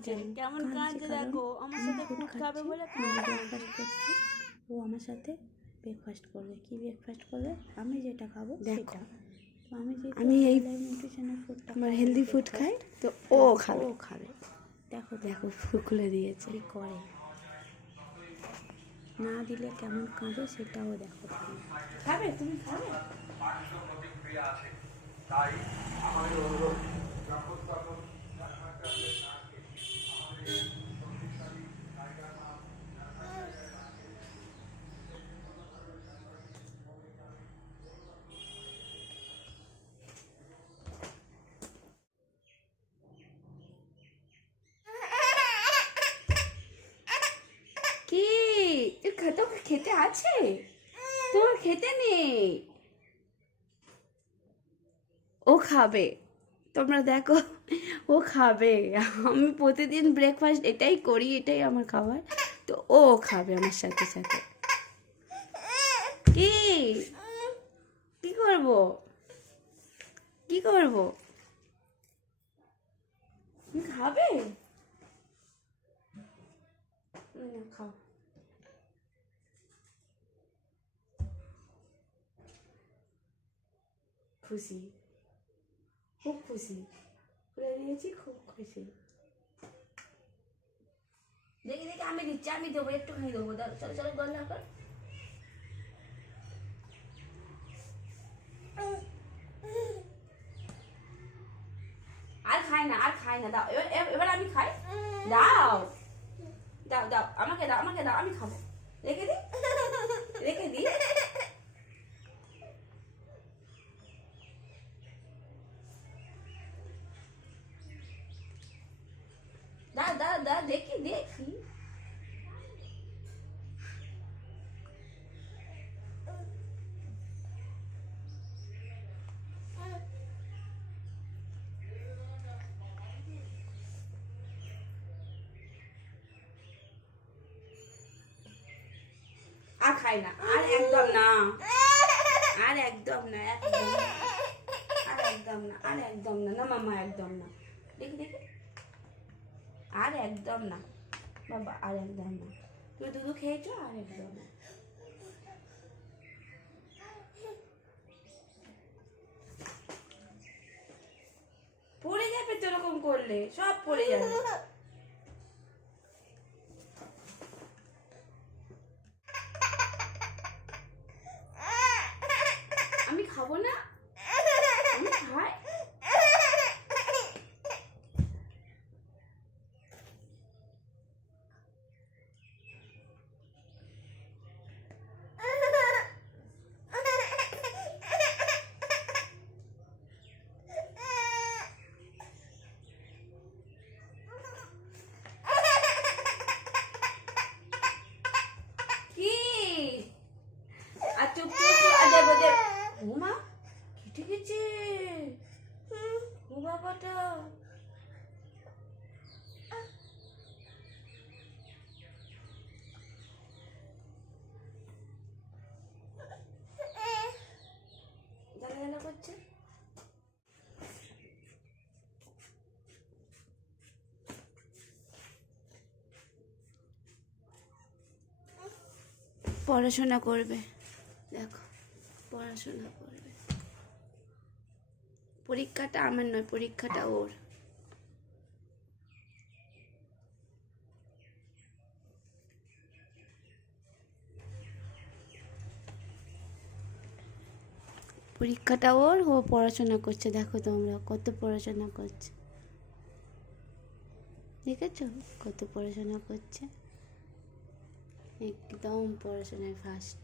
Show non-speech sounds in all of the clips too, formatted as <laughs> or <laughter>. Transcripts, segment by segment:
কাঁদছে কেমন কাঁদছে দেখো? আমার সাথে ফুড খাবে বলে ব্রেকফাস্ট করছি। ও আমার সাথে ব্রেকফাস্ট করবে। কি ব্রেকফাস্ট করবে? আমি যেটা খাব দেখো। সেটা। তো আমি যেহেতু আমি এই নিউট্রিশনের ফুডটা আমার হেলদি ফুড খাই তো ও খাবে। ও খাবে। দেখো দেখো খুলে দিয়েছে। করে? না দিলে কেমন কাঁদে সেটাও দেখো তুমি খাবে? তুমি খাবে? কি এ খা- তোর খেতে আছে? তোর খেতে নেই। ও খাবে। তোমরা দেখো, ও খাবে। আমি প্রতিদিন ব্রেকফাস্ট এটাই করি, এটাই আমার খাবার। তো ও খাবে আমার সাথে সাথে। কি? কি করব? কি করব? খাবে? খাও। খুশি। খুব খুশি। খুলে দিয়েছি, খুব খুশি। দেখি দেখি, আমি দিচ্ছি, আমি দেবো, একটুখানি দেবো। চলো চলো গল্লা কর। আর খাই না, আর খাই না। দাও, এবার- এবার আমি খাই। দাও। দাও দাও, আমাকে দাও আমাকে দাও, আমি খাব। রেখে দিই রেখে দিই দাও দাও দাও দেখি দেখি আর খাই না, আর একদম না। আর একদম না একদম না। আর একদম না, আর একদম না। না, মামা, একদম না। দেখি দেখি। আর একদম না। বাবা, আর একদম না। তুমি দুধু খেয়েছো আর একদম না। পড়ে যাবে তো এরকম করলে, সব পড়ে যাবে আমি খাব না আমি খাই কি আর চুপ চুপ আর দেবো দেব উমা কেটে গেছে ও বাবাটা জ্বালা জ্বালা করছে পড়াশোনা করবে। দেখো, পড়াশোনা করবে। পরীক্ষাটা আমার নয়, পরীক্ষাটা ওর। পরীক্ষাটা ওর, ও পড়াশোনা করছে। দেখো তোমরা, কত পড়াশোনা করছে। দেখেছ? কত পড়াশোনা করছে। একদম পড়াশোনায় ফার্স্ট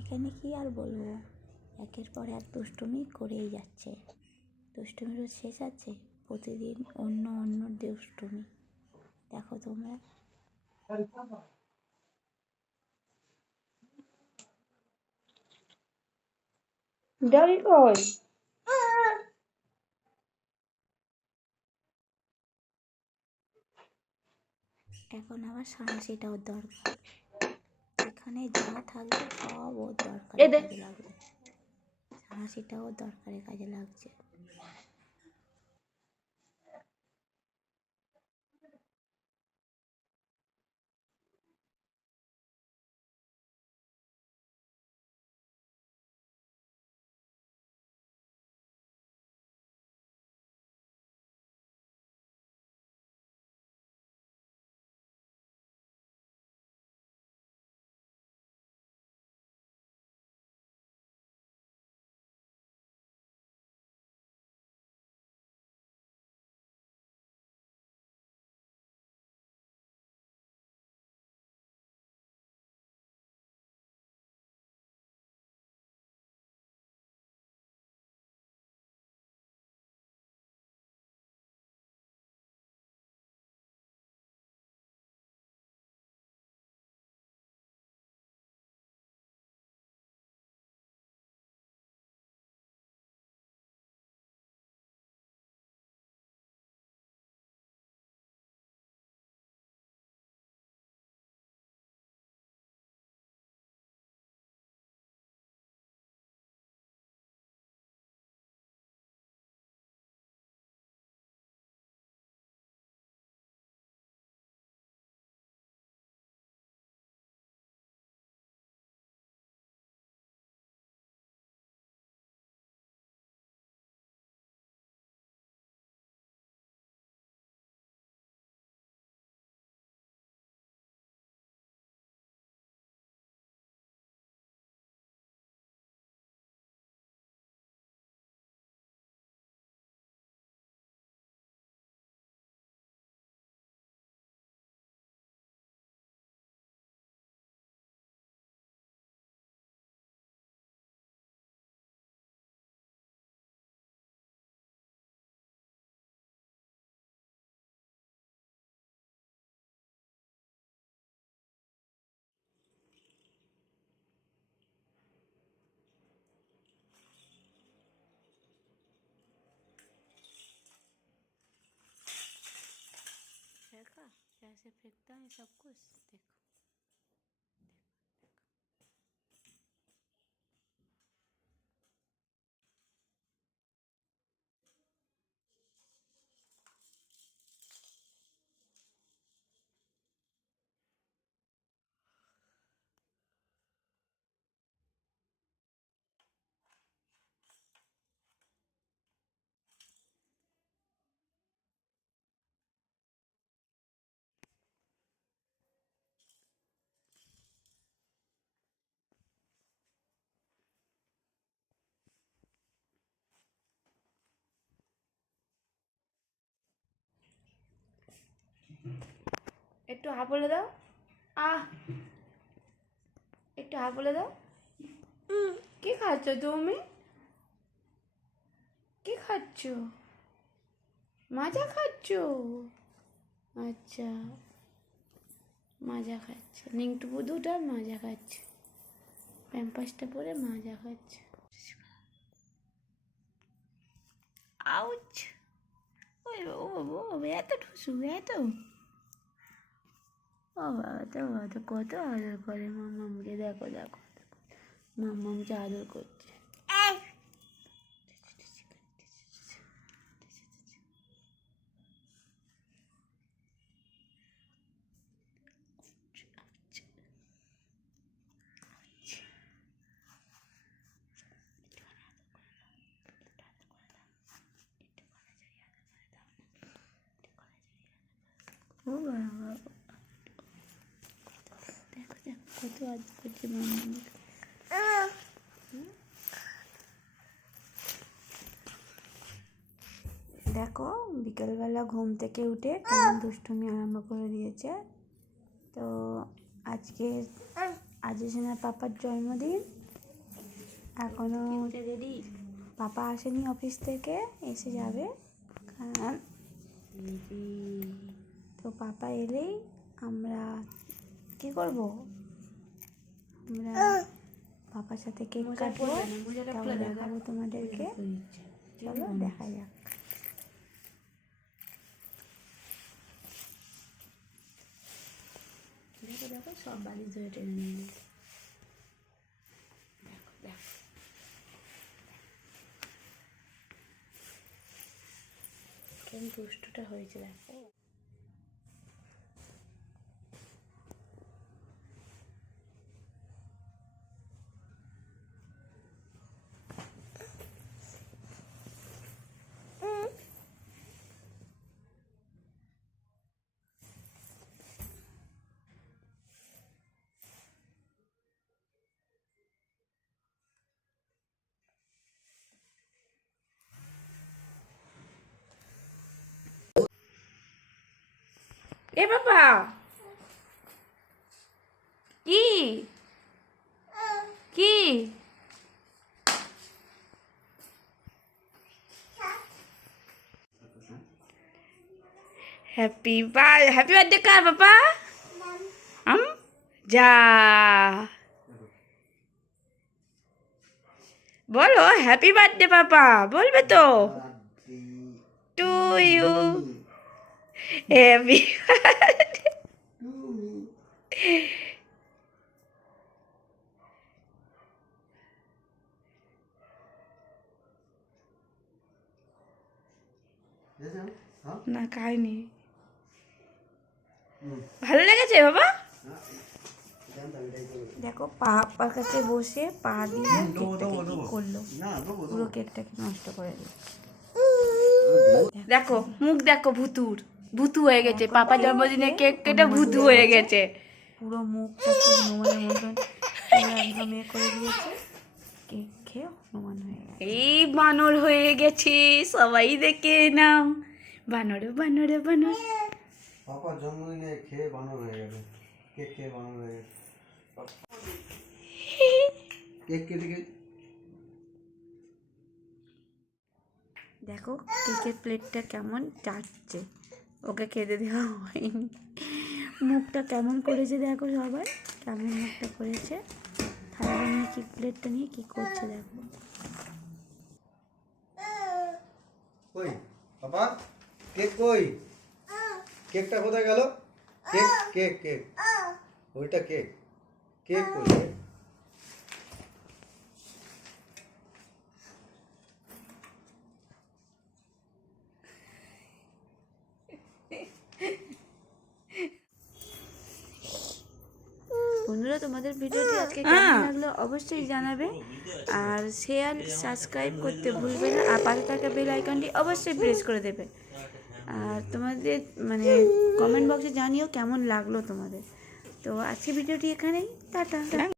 এখানে কি আর বলব? একের পর এক দুষ্টুমি করেই যাচ্ছে। দুষ্টুমিরও শেষ আছে প্রতিদিন অন্য অন্য দুষ্টুমি। দেখো তোমরা। কই এখন আবার সাঁড়াশিটা ওর দরকার। এখানে যা থাকবে সব ওর দরকার কাজে লাগবে। হাসিটাও দরকারে কাজে লাগছে। कैसे फेंकता है सब कुछ देखो একটু হা বলে দাও। আহ, একটু হা বলে দাও। কি খাচ্ছ তুমি? কি খাচ্ছ? মাজা খাচ্ছ? আচ্ছা মাজা খাচ্ছে। নিংটু বুধুটা মাজা খাচ্ছে। প্যাম্পাসটা পরে মাজা খাচ্ছে। আউচ। ওই, ও ও এত ঠুসু, এত? ও বাবা, তো কত আদর করে মামামকে দেখো দেখো। মামামকে আদর করছে। দেখো দেখো কত আদর করছে দেখো বিকেলবেলা ঘুম থেকে উঠে কেমন দুষ্টুমি আরম্ভ করে দিয়েছে। তো আজকে আজ সেনার পাপার জন্মদিন। এখনও রেডি পাপা আসেনি অফিস থেকে, এসে যাবে। কারণ তো পাপা এলেই আমরা কি করব? আমরা পাপার সাথে কেক কাটবো তাহলে দেখাবো তোমাদেরকে। চলো দেখা যাক। দেখো দেখো সব বাড়ি ধরে টেনে নিয়ে দুষ্টটা হয়েছে দেখো। এ বাবা। কি? কি? হ্যাপি বার্থ হ্যাপি বার্থডে কার বাবা? আম যা। বলো হ্যাপি বার্থডে বাবা বলবে তো। টু ইউ <laughs> হ্যাপি না খাইনি। ভালো লেগেছে বাবা? দেখো পা আপার কাছে বসে পা দিয়ে কেকটাকে করল। পুরো কেকটাকে নষ্ট করে দিল। দেখো মুখ দেখো ভুতুর। ভুতু হয়ে গেছে পাপা জন্মদিনে কেক কেটে ভুতু হয়ে গেছে। পুরো মুখটা হনুমানের মতন একদম এ করে দিয়েছে। কেক খেয়ে হনুমান হয়ে গেছে। এই বানর হয়ে গেছে সবাই দেখে নাও। বানর বানর বানর। পাপা জন্মদিনে খেয়ে বানর হয়ে গেছে। কেক খেয়ে বানর হয়ে গেছে। কেক কেটে কে দেখো কেকের প্লেটটা কেমন চাটছে। ওকে খেতে দেওয়া হয়নি। মুখটা কেমন করেছে দেখো সবাই। কেমন মুখটা করেছে। থালাটা নিয়ে কি, প্লেটটা নিয়ে কি করছে দেখো। কই? পাপা কেক কই? কেকটা কোথায় গেল? Cake cake cake. ওইটা কেক। কেক কই? তোমাদের ভিডিওটি আজকে কেমন লাগল অবশ্যই জানাবে। আর শেয়ার সাবস্ক্রাইব করতে ভুলবে না। আর পাশে থাকা বেল আইকনটি অবশ্যই প্রেস করে দেবে। আর তোমাদের মানে কমেন্ট বক্সে জানিও কেমন লাগল তোমাদের। তো আজকে ভিডিওটি এখানেই। টাটা।